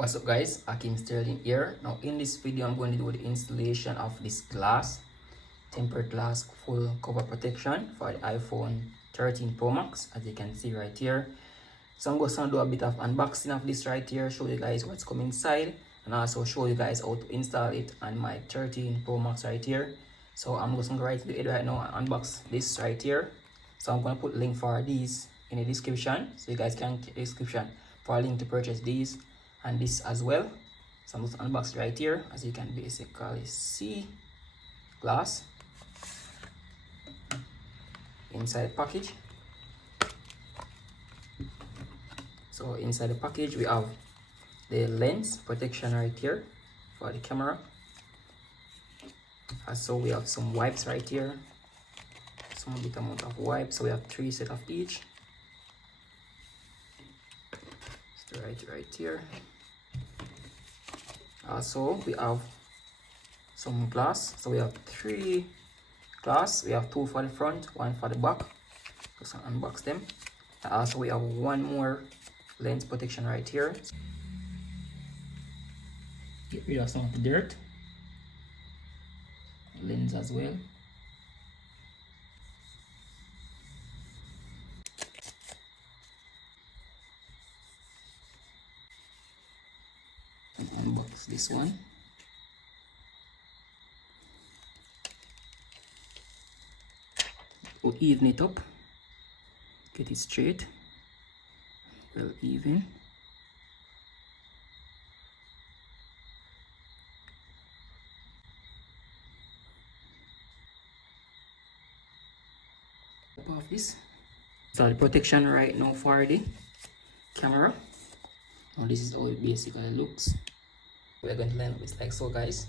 What's up guys, Ackeem Sterling here. Now in this video I'm going to do the installation of this glass, tempered glass full cover protection for the iPhone 13 Pro Max, as you can see right here. So I'm going to do a bit of unboxing of this right here, show you guys what's coming inside, and also show you guys how to install it on my 13 Pro Max right here. So I'm just going to right to the right now and unbox this right here. So I'm going to put a link for these in the description, so you guys can check the description for a link to purchase these and this as well. So I'm just unboxed right here, as you can basically see. Glass inside the package. So inside the package we have the lens protection right here for the camera. Also we have some wipes right here, some bit amount of wipes. So we have 3 sets of each. So right here. Also we have some glass. So we have 3 glass. We have 2 for the front, 1 for the back. Just unbox them. And also we have 1 more lens protection right here. Get rid of some of the dirt. Lens as well. And unbox this one. We'll even it up, get it straight, well even. Above this, so the protection right now for the camera. Now this is how it basically looks. We're going to line up this like so, guys.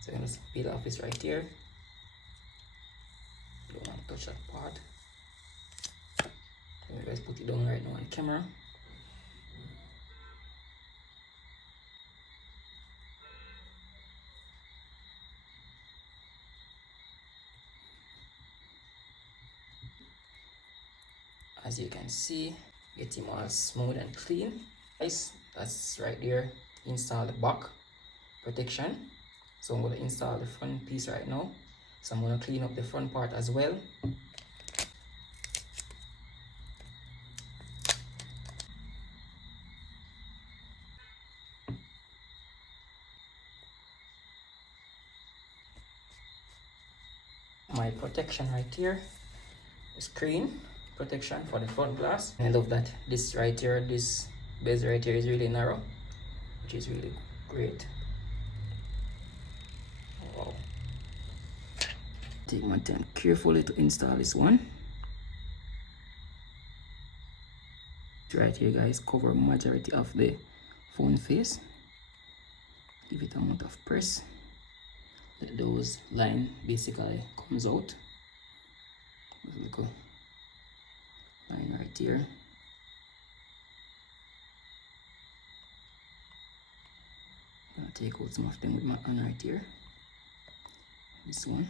So I'm going to peel off this right here. Don't want to touch that part. So you guys put it down right now on camera. As you can see, get him all smooth and clean. Guys, that's right there. Install the back protection. So I'm going to install the front piece right now. So I'm going to clean up the front part as well. My protection right here, screen protection for the front glass. I love that this right here, this base right here is really narrow, which is really great. Wow. Take my time carefully to install this one. Right here, guys, cover majority of the phone face. Give it a amount of press. Let those line basically comes out. There's a little line right here. I'm gonna take out some of them with my hand right here. This one.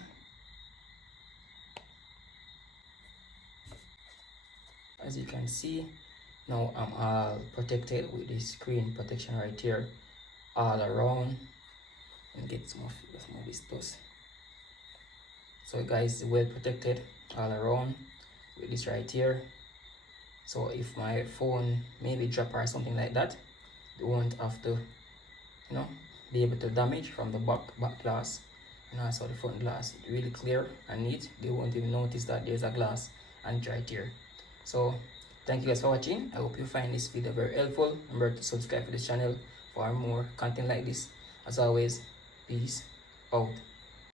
As you can see, now I'm all protected with this screen protection right here all around, and get some of this dust. So guys, well protected all around with this right here. So if my phone maybe drop or something like that, they won't have to, be able to damage from the back glass and also the front glass. It's really clear and neat. They won't even notice that there's a glass and right here. So thank you guys for watching. I hope you find this video very helpful. Remember to subscribe to this channel for more content like this. As always, peace out.